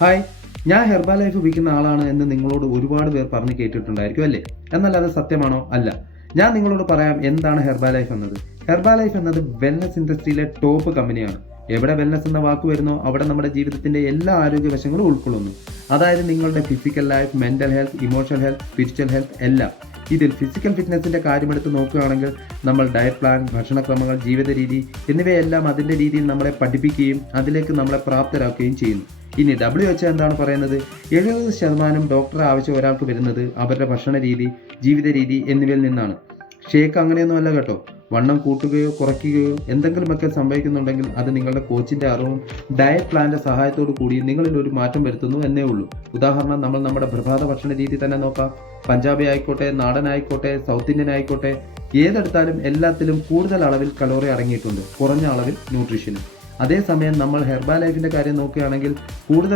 Hi, ഞാൻ ഹെർബാ life ഉപയോഗിക്കുന്ന ആളാണ് എന്ന് നിങ്ങളോട് ഒരുപാട് പേർ പറഞ്ഞ് കേട്ടിട്ടുണ്ടായിരിക്കും അല്ലേ? എന്നാൽ അത് സത്യമാണോ? അല്ല. ഞാൻ നിങ്ങളോട് പറയാം എന്താണ് ഹെർബാ ലൈഫ് എന്നത്. ഹെർബാ ലൈഫ് എന്നത് വെൽനസ് ഇൻഡസ്ട്രിയിലെ ടോപ്പ് കമ്പനിയാണ്. എവിടെ വെൽനസ് എന്ന വാക്ക് വരുന്നോ അവിടെ നമ്മുടെ ജീവിതത്തിന്റെ എല്ലാ ആരോഗ്യ വശങ്ങളും ഉൾക്കൊള്ളുന്നു. അതായത് നിങ്ങളുടെ physical life, mental health, emotional health, spiritual health എല്ലാം. ഇതിൽ ഫിസിക്കൽ ഫിറ്റ്നസിന്റെ കാര്യമെടുത്ത് നോക്കുകയാണെങ്കിൽ നമ്മൾ ഡയറ്റ് പ്ലാൻ, ഭക്ഷണക്രമങ്ങൾ, ജീവിത രീതി എന്നിവയെല്ലാം അതിന്റെ രീതിയിൽ നമ്മളെ പഠിപ്പിക്കുകയും അതിലേക്ക് നമ്മളെ പ്രാപ്തരാക്കുകയും ചെയ്യുന്നു. ഇനി WHO എന്താണ് പറയുന്നത്? 70% ഡോക്ടറെ ആവശ്യം ഒരാൾക്ക് വരുന്നത് അവരുടെ ഭക്ഷണ രീതി, ജീവിത രീതി എന്നിവയിൽ നിന്നാണ്. ഷേക്ക് അങ്ങനെയൊന്നുമല്ല കേട്ടോ. വണ്ണം കൂട്ടുകയോ കുറയ്ക്കുകയോ എന്തെങ്കിലുമൊക്കെ സംഭവിക്കുന്നുണ്ടെങ്കിൽ അത് നിങ്ങളുടെ കോച്ചിന്റെ അറിവും ഡയറ്റ് പ്ലാന്റെ സഹായത്തോടു കൂടി നിങ്ങളിൽ ഒരു മാറ്റം വരുത്തുന്നു എന്നേ ഉള്ളൂ. ഉദാഹരണം, നമ്മൾ നമ്മുടെ പ്രഭാത ഭക്ഷണ രീതി തന്നെ നോക്കാം. പഞ്ചാബി ആയിക്കോട്ടെ, നാടൻ ആയിക്കോട്ടെ, സൗത്ത് ഇന്ത്യൻ ആയിക്കോട്ടെ, ഏതെടുത്താലും എല്ലാത്തിലും കൂടുതൽ അളവിൽ കലോറി അടങ്ങിയിട്ടുണ്ട്, കുറഞ്ഞ അളവിൽ ന്യൂട്രീഷനും. അതേസമയം നമ്മൾ ഹെർബാ ലൈഫിന്റെ കാര്യം നോക്കുകയാണെങ്കിൽ കൂടുതൽ